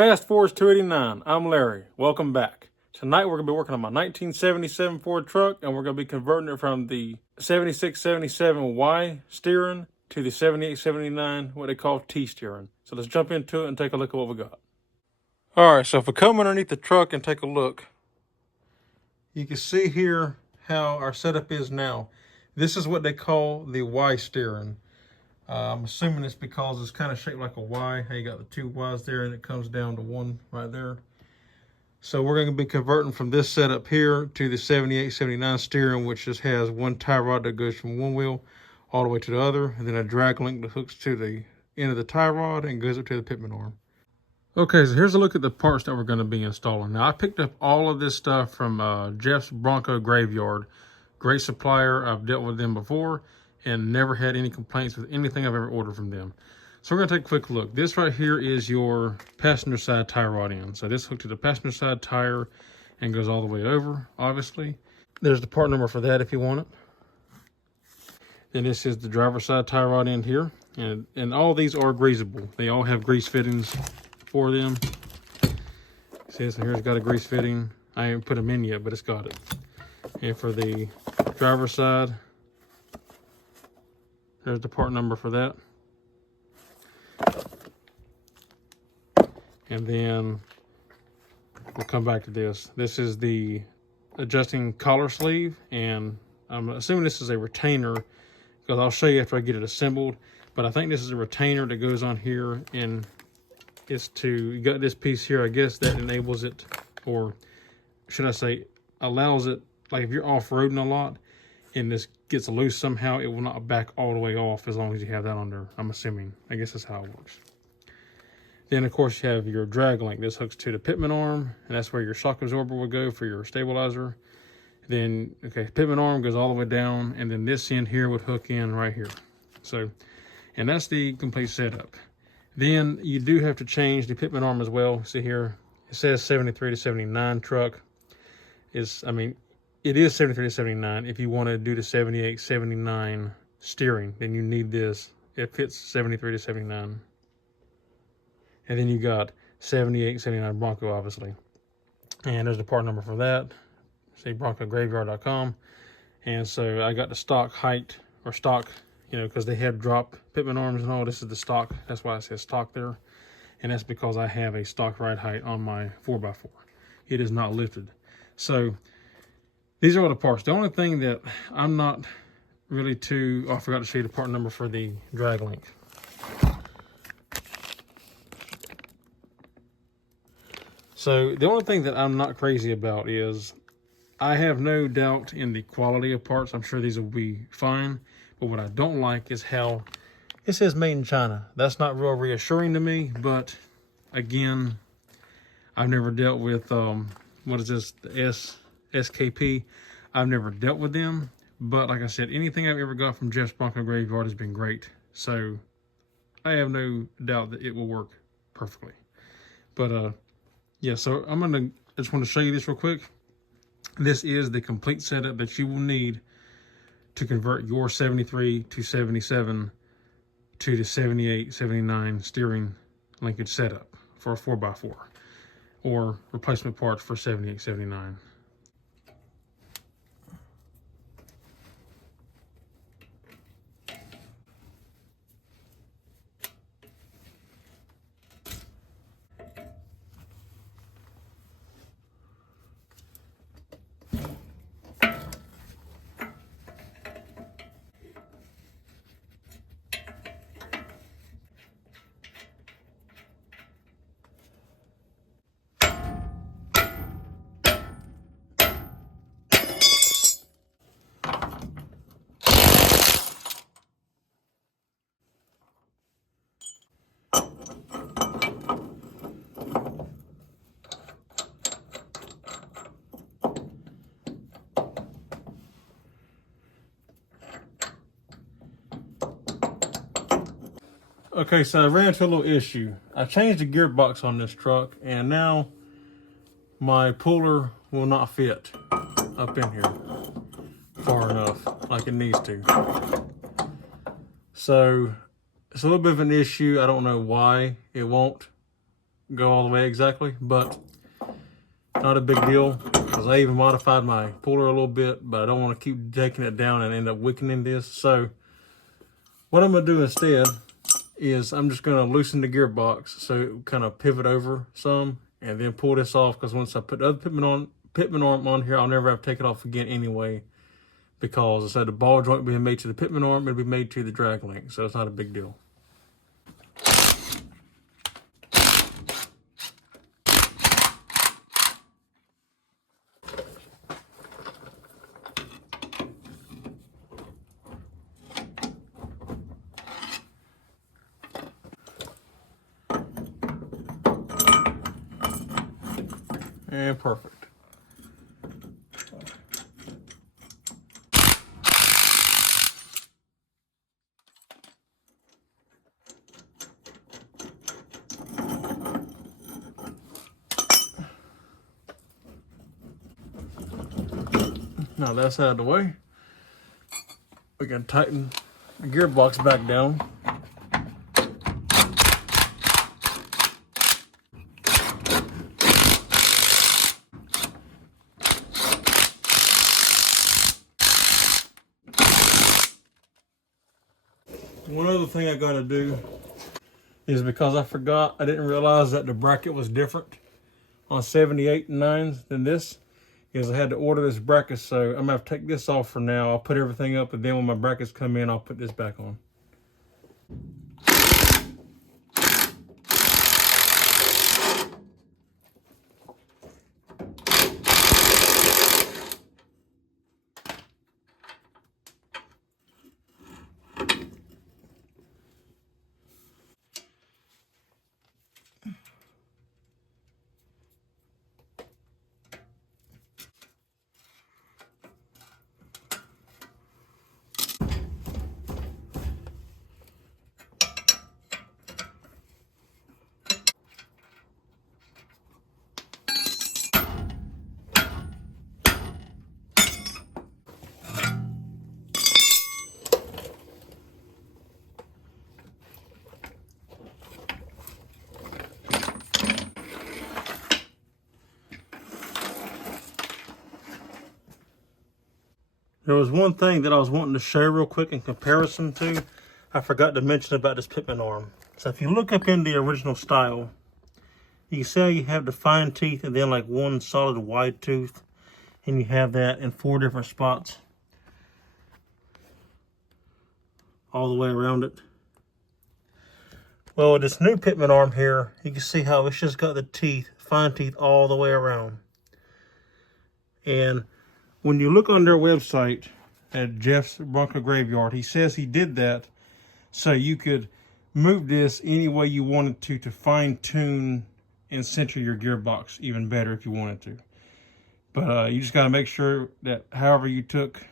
Fast Forward 289, I'm Larry. Welcome back. Tonight we're going to be working on my 1977 Ford truck, and we're going to be converting it from the 7677Y steering to the 7879, what they call T steering. So let's jump into it and take a look at what we got. All right, so if we come underneath the truck and take a look, you can see here how our setup is now. This is what they call the Y steering. I'm assuming it's because it's kind of shaped like a Y. How you got the two Y's there and it comes down to one right there. So we're going to be converting from this setup here to the 7879 steering, which just has one tie rod that goes from one wheel all the way to the other, and then a drag link that hooks to the end of the tie rod and goes up to the Pitman arm. Okay, so here's a look at the parts that we're going to be installing. Now, I picked up all of this stuff from Jeff's Bronco Graveyard. Great supplier. I've dealt with them before and never had any complaints with anything I've ever ordered from them. So we're going to take a quick look. This right here is your passenger side tie rod end. So this hooked to the passenger side tire and goes all the way over, obviously. There's the part number for that if you want it. And this is the driver's side tie rod end here. And all these are greasable. They all have grease fittings for them. See, so here's got a grease fitting. I haven't put them in yet, but it's got it. And for the driver's side, there's the part number for that. And then we'll come back to this. This is the adjusting collar sleeve, and I'm assuming this is a retainer because I'll show you after I get it assembled. But I think this is a retainer that goes on here, and it's you got this piece here, I guess, that enables it, or should I say allows it, like if you're off-roading a lot and this gets loose somehow, it will not back all the way off as long as you have that on there, I'm assuming. I guess that's how it works. Then, of course, you have your drag link. This hooks to the Pitman arm, and that's where your shock absorber will go for your stabilizer. Then, okay, Pitman arm goes all the way down, and then this end here would hook in right here. So, and that's the complete setup. Then you do have to change the Pitman arm as well. See here, it says 73 to 79 truck. It is 73 to 79. If you want to do the 78, 79 steering, then you need this. It fits 73 to 79. And then you got 78, 79 Bronco, obviously. And there's the part number for that. See, BroncoGraveyard.com. And so I got the stock height, or stock, because they had drop Pitman arms and all. This is the stock. That's why it says stock there. And that's because I have a stock ride height on my 4x4. It is not lifted. So these are all the parts. The only thing that I'm not really I forgot to show you the part number for the drag link. So the only thing that I'm not crazy about is I have no doubt in the quality of parts. I'm sure these will be fine. But what I don't like is how it says made in China. That's not real reassuring to me. But again, I've never dealt with, what is this, the SKP. I've never dealt with them. But like I said, anything I've ever got from Jeff's Bronco Graveyard has been great. So I have no doubt that it will work perfectly. But, yeah, so I just want to show you this real quick. This is the complete setup that you will need to convert your 73 to 77 to the 78, 79 steering linkage setup for a 4x4 or replacement parts for 78, 79. Okay, so I ran into a little issue. I changed the gearbox on this truck, and now my puller will not fit up in here far enough like it needs to. So it's a little bit of an issue. I don't know why it won't go all the way exactly, but not a big deal because I even modified my puller a little bit, but I don't want to keep taking it down and end up weakening this. So what I'm going to do instead is I'm just going to loosen the gearbox so it kind of pivot over some and then pull this off, because once I put the other Pitman arm on here, I'll never have to take it off again anyway, because I said the ball joint being made to the Pitman arm, it'll be made to the drag link, so it's not a big deal. And perfect. Now that's out of the way, we can tighten the gearbox back down. One other thing I gotta do is, because I forgot, I didn't realize that the bracket was different on 78 and 9s than this, is I had to order this bracket, so I'm gonna have to take this off for now. I'll put everything up, and then when my brackets come in, I'll put this back on. There was one thing that I was wanting to show real quick in comparison to. I forgot to mention about this Pitman arm. So if you look up in the original style, you can see how you have the fine teeth and then like one solid wide tooth. And you have that in 4 different spots all the way around it. Well, with this new Pitman arm here, you can see how it's just got the teeth, fine teeth all the way around. And when you look on their website at Jeff's Bronco Graveyard, he says he did that so you could move this any way you wanted to fine tune and center your gearbox even better if you wanted to. But you just got to make sure that however you took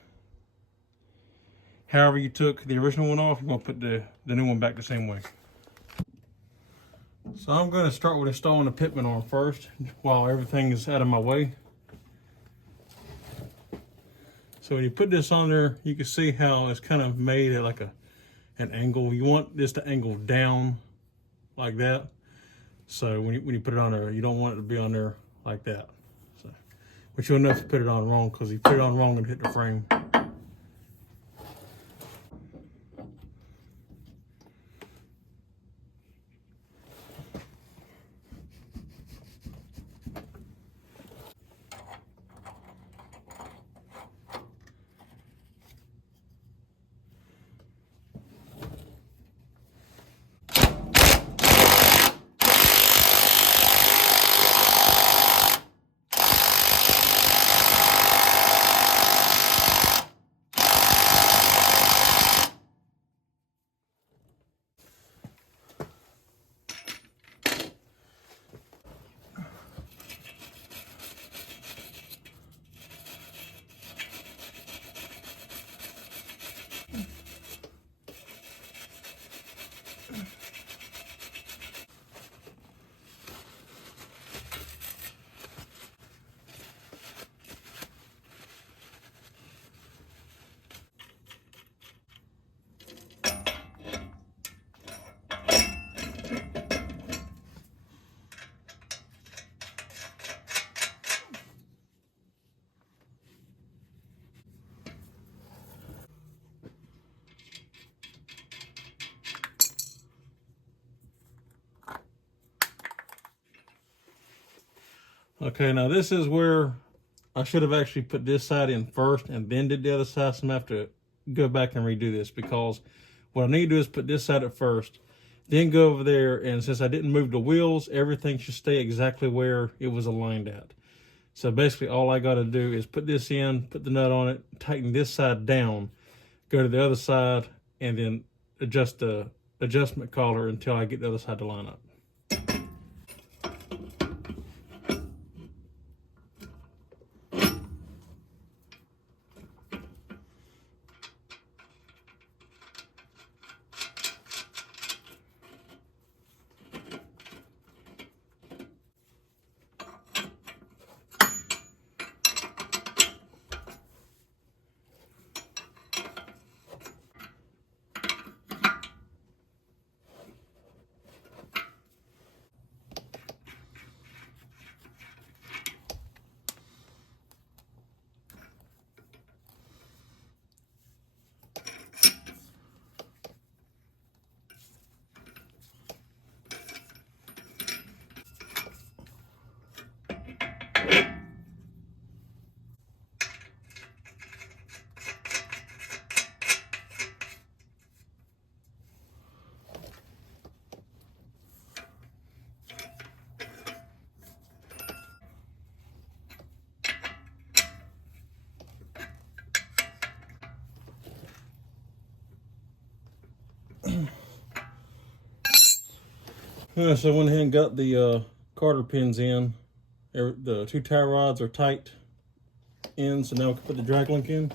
the original one off, you're going to put the new one back the same way. So I'm going to start with installing the Pitman arm first while everything is out of my way. So when you put this on there, you can see how it's kind of made at like an angle. You want this to angle down like that. So when you put it on there, you don't want it to be on there like that. So, but you'll know if you put it on wrong, because if you put it on wrong, it'll hit the frame. Okay, now this is where I should have actually put this side in first and then did the other side. So I'm going to have to go back and redo this, because what I need to do is put this side at first, then go over there, and since I didn't move the wheels, everything should stay exactly where it was aligned at. So basically all I got to do is put this in, put the nut on it, tighten this side down, go to the other side, and then adjust the adjustment collar until I get the other side to line up. So I went ahead and got the Carter pins in. The two tie rods are tight in, so now we can put the drag link in.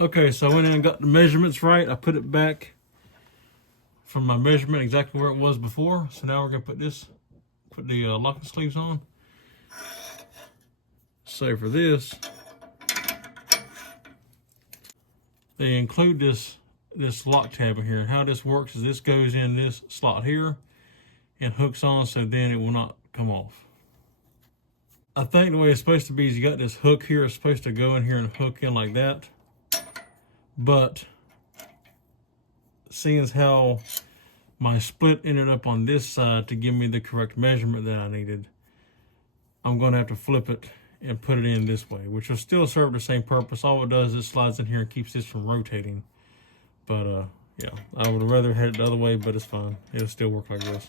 Okay, so I went in and got the measurements right. I put it back from my measurement exactly where it was before. So now we're gonna put the locking sleeves on. So for this, they include this lock tab in here. And how this works is this goes in this slot here and hooks on, so then it will not come off. I think the way it's supposed to be is you got this hook here. It's supposed to go in here and hook in like that. But seeing as how my split ended up on this side to give me the correct measurement that I needed, I'm going to have to flip it and put it in this way, which will still serve the same purpose. All it does is it slides in here and keeps this from rotating. But yeah, I would have rather had it the other way, but it's fine. It'll still work like this.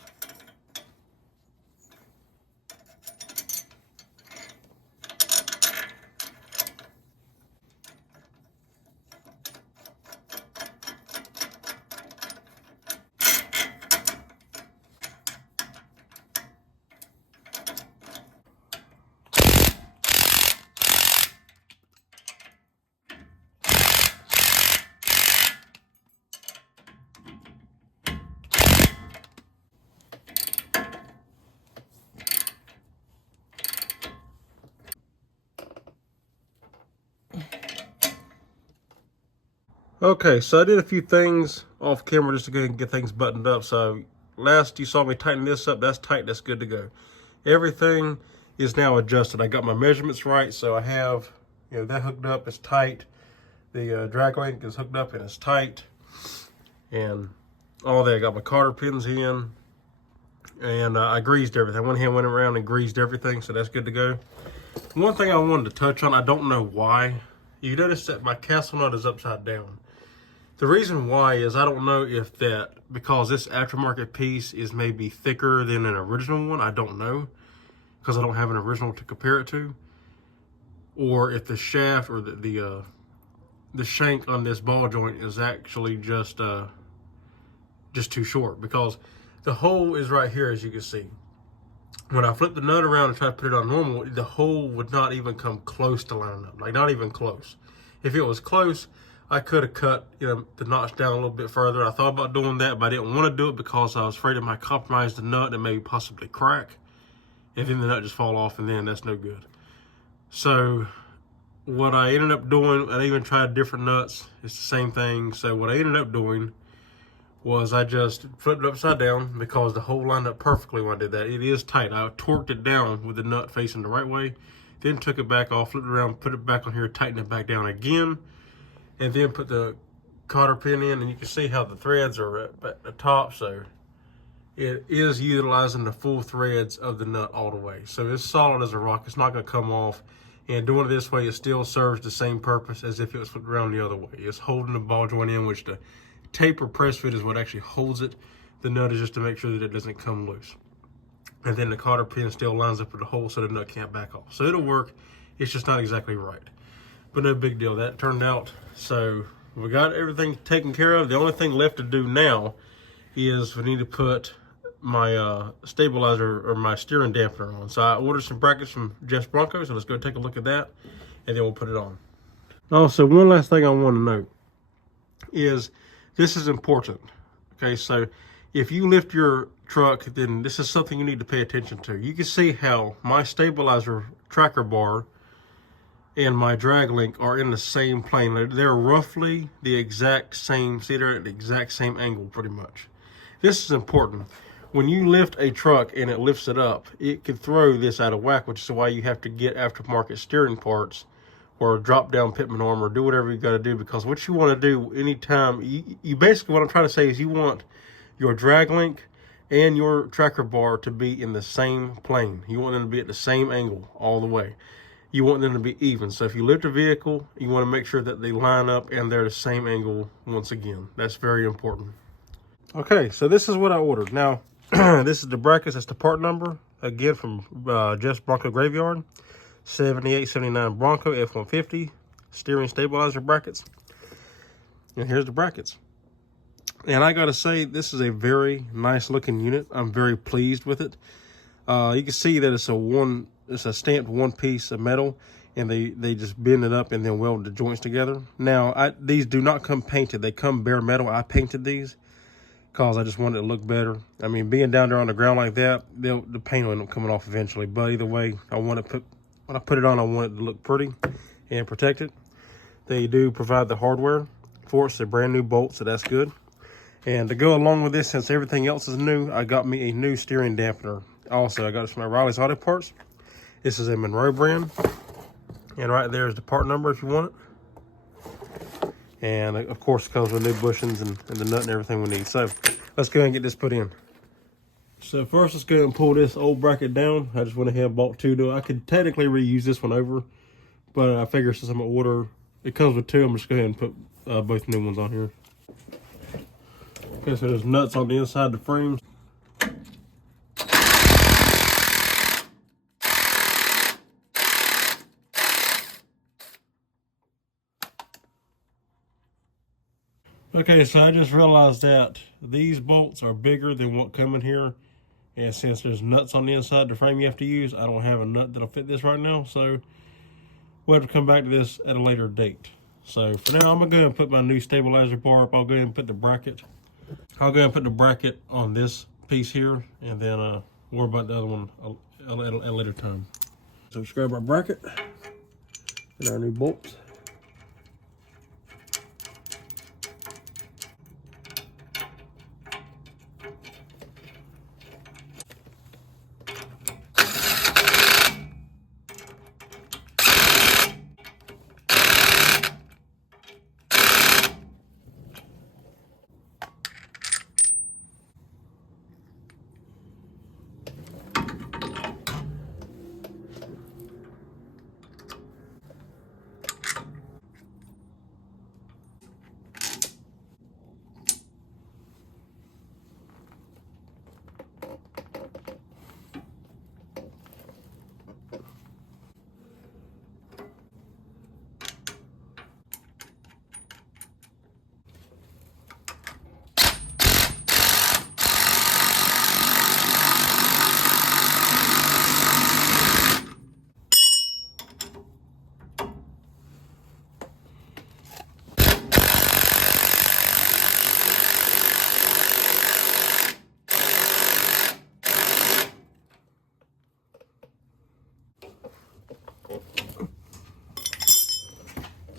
Okay, so I did a few things off camera just to go and get things buttoned up. So last you saw me tighten this up, that's tight, that's good to go. Everything is now adjusted. I got my measurements right, so I have, that hooked up, it's tight. The drag link is hooked up and it's tight. And all that, I got my Carter pins in. And I greased everything. One hand went around and greased everything, so that's good to go. One thing I wanted to touch on, I don't know why. You notice that my castle nut is upside down. The reason why is I don't know if that, because this aftermarket piece is maybe thicker than an original one. I don't know, because I don't have an original to compare it to. Or if the shaft or the shank on this ball joint is actually just too short, because the hole is right here, as you can see. when I flipped the nut around and tried to put it on normal, the hole would not even come close to lining up, like not even close. If it was close, I could have cut the notch down a little bit further. I thought about doing that, but I didn't want to do it because I was afraid it might compromise the nut and maybe possibly crack, and then the nut just fall off, and then that's no good. So what I ended up doing, I even tried different nuts. It's the same thing. So what I ended up doing was I just flipped it upside down because the hole lined up perfectly when I did that. It is tight. I torqued it down with the nut facing the right way, then took it back off, flipped it around, put it back on here, tightened it back down again, and then put the cotter pin in, and you can see how the threads are at the top. So it is utilizing the full threads of the nut all the way. So it's solid as a rock. It's not going to come off. And doing it this way, it still serves the same purpose as if it was flipped around the other way. It's holding the ball joint in, which the taper press fit is what actually holds it. The nut is just to make sure that it doesn't come loose. And then the cotter pin still lines up with the hole so the nut can't back off. So it'll work. It's just not exactly right. But no big deal. That turned out. So we got everything taken care of. The only thing left to do now is we need to put my stabilizer or my steering dampener on. So I ordered some brackets from Jeff's Bronco, so let's go take a look at that, and then we'll put it on. Also, one last thing I want to note is this is important. Okay, so if you lift your truck, then this is something you need to pay attention to. You can see how my stabilizer tracker bar and my drag link are in the same plane. They're roughly the exact same, see, they're at the exact same angle pretty much. This is important. When you lift a truck and it lifts it up, it could throw this out of whack, which is why you have to get aftermarket steering parts or drop down Pitman arm or do whatever you got to do, because what you want to do anytime, you basically, what I'm trying to say is you want your drag link and your tracker bar to be in the same plane. You want them to be at the same angle all the way. You want them to be even. So if you lift a vehicle, you want to make sure that they line up and they're the same angle once again. That's very important. Okay, so this is what I ordered. Now, this is the brackets. That's the part number. Again, from Jeff's Bronco Graveyard. 7879 Bronco F150 steering stabilizer brackets. And here's the brackets. And I got to say, this is a very nice looking unit. I'm very pleased with it. You can see that it's a stamped one piece of metal, and they just bend it up and then weld the joints together. Now, these do not come painted. They come bare metal. I painted these because I just wanted it to look better. I mean, being down there on the ground like that, the paint will end up coming off eventually. But either way, when I put it on, I want it to look pretty and protected. They do provide the hardware for it. It's a brand new bolt, so that's good. And to go along with this, since everything else is new, I got me a new steering dampener. Also, I got it from my Riley's Auto Parts. This is a Monroe brand. And right there is the part number if you want it. And of course, it comes with new bushings and the nut and everything we need. So let's go ahead and get this put in. So first, let's go ahead and pull this old bracket down. I just went ahead and bought two. I could technically reuse this one over, but I figure since I'm gonna order, it comes with two, I'm just go ahead and put both new ones on here. Okay, so there's nuts on the inside of the frames. Okay, so I just realized that these bolts are bigger than what come in here. And since there's nuts on the inside of the frame you have to use, I don't have a nut that'll fit this right now. So we'll have to come back to this at a later date. So for now, I'm gonna go ahead and put my new stabilizer bar up. I'll go ahead and put the bracket. I'll go ahead and put the bracket on this piece here, and then worry about the other one at a later time. So let's grab our bracket and our new bolts.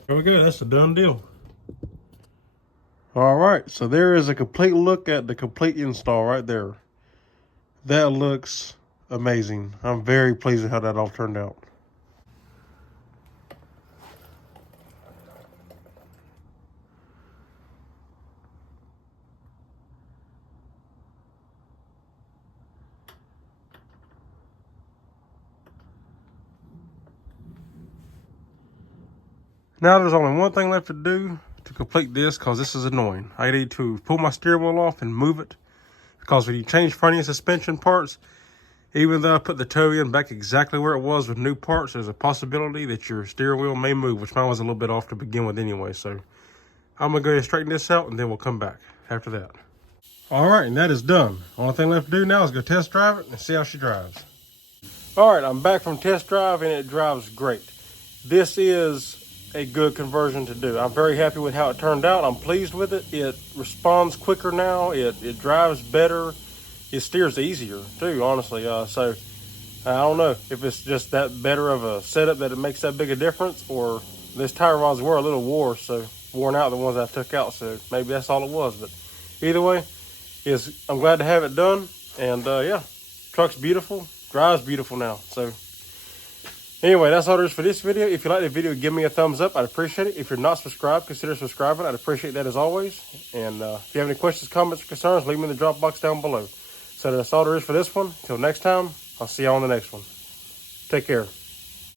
There we go, that's a done deal. All right, so there is a complete look at the complete install right there. That looks amazing. I'm very pleased with how that all turned out. Now there's only one thing left to do to complete this, because this is annoying. I need to pull my steering wheel off and move it, because when you change front end suspension parts, even though I put the toe in back exactly where it was with new parts, there's a possibility that your steering wheel may move, which mine was a little bit off to begin with anyway. So I'm gonna go ahead and straighten this out, and then we'll come back after that. All right, and that is done. Only thing left to do now is go test drive it and see how she drives. All right, I'm back from test drive, and it drives great. This is a good conversion to do. I'm very happy with how it turned out. I'm pleased with it. It responds quicker now. It drives better. It steers easier too, honestly. So I don't know if it's just that better of a setup that it makes that big a difference, or this tire rods were a little worn out, the ones I took out. So maybe that's all it was. But either way, I'm glad to have it done. And yeah, truck's beautiful, drives beautiful now. So anyway, that's all there is for this video. If you like the video, give me a thumbs up. I'd appreciate it. If you're not subscribed, consider subscribing. I'd appreciate that as always. And if you have any questions, comments, or concerns, leave them in the drop box down below. So that's all there is for this one. Until next time, I'll see you on the next one. Take care.